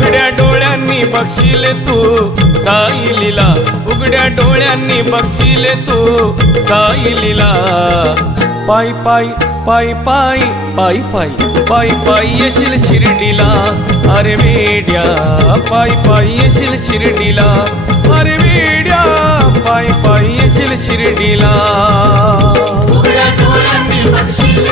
उघड्या डोळ्यांनी बघशील तू साईलीला, उघड्या डोळ्यांनी बघशील तू साईलीला. पायी पायी पायी पायी पायी पायी पायी पायी येशील शिर्डीला, अरे वेड्या पायी पायी येशील शिर्डीला, अरे वेड्या पायी पायी येशील शिर्डीला. उघड्या डोळ्यांनी बघशील